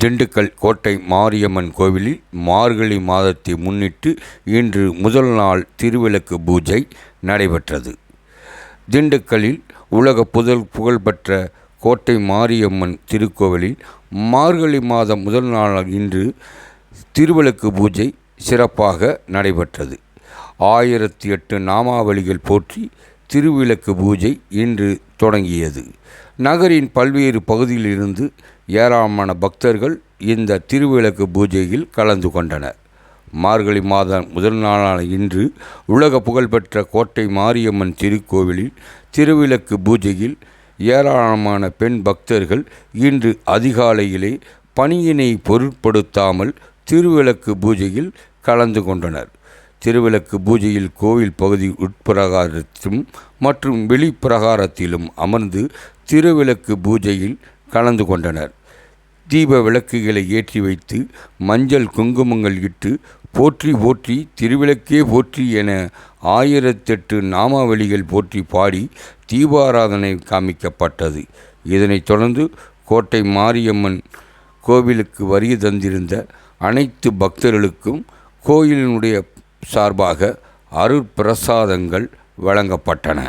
திண்டுக்கல் கோட்டை மாரியம்மன் கோவிலில் மார்கழி மாதத்தை முன்னிட்டு இன்று முதல் நாள் திருவிளக்கு பூஜை நடைபெற்றது. திண்டுக்கல்லில் உலக புகழ்பெற்ற கோட்டை மாரியம்மன் திருக்கோவிலில் மார்கழி மாதம் முதல் நாள் இன்று திருவிளக்கு பூஜை சிறப்பாக நடைபெற்றது. 1008 நாமாவளிகள் போற்றி திருவிளக்கு பூஜை இன்று தொடங்கியது. நகரின் பல்வேறு பகுதியிலிருந்து ஏராளமான பக்தர்கள் இந்த திருவிளக்கு பூஜையில் கலந்து கொண்டனர். மார்கழி மாதம் முதல் நாளான இன்று உலக புகழ்பெற்ற கோட்டை மாரியம்மன் திருக்கோவிலில் திருவிளக்கு பூஜையில் ஏராளமான பெண் பக்தர்கள் இன்று அதிகாலையிலே பணியினை பொருட்படுத்தாமல் திருவிளக்கு பூஜையில் கலந்து கொண்டனர். திருவிளக்கு பூஜையில் கோவில் பகுதி உட்பிரகாரத்திலும் மற்றும் வெளிப்பிரகாரத்திலும் அமர்ந்து திருவிளக்கு பூஜையில் கலந்து கொண்டனர். தீப விளக்குகளை ஏற்றி வைத்து மஞ்சள் குங்குமங்கள் இட்டு போற்றி போற்றி திருவிளக்கே போற்றி என 1008 நாமாவளிகள் போற்றி பாடி தீபாராதனை காமிக்கப்பட்டது. இதனைத் தொடர்ந்து கோட்டை மாரியம்மன் கோவிலுக்கு வருகை தந்திருந்த அனைத்து பக்தர்களுக்கும் கோயிலினுடைய சார்பாக அருட்பிரசாதங்கள் வழங்கப்பட்டன.